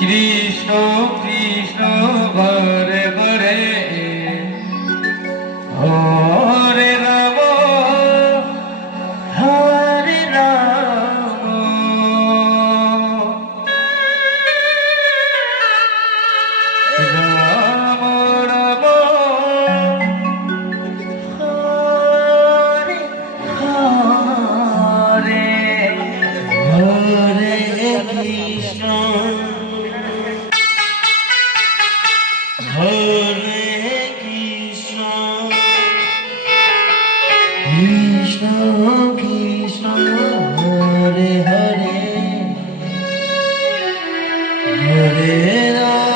Krishna Krishna Hare Ram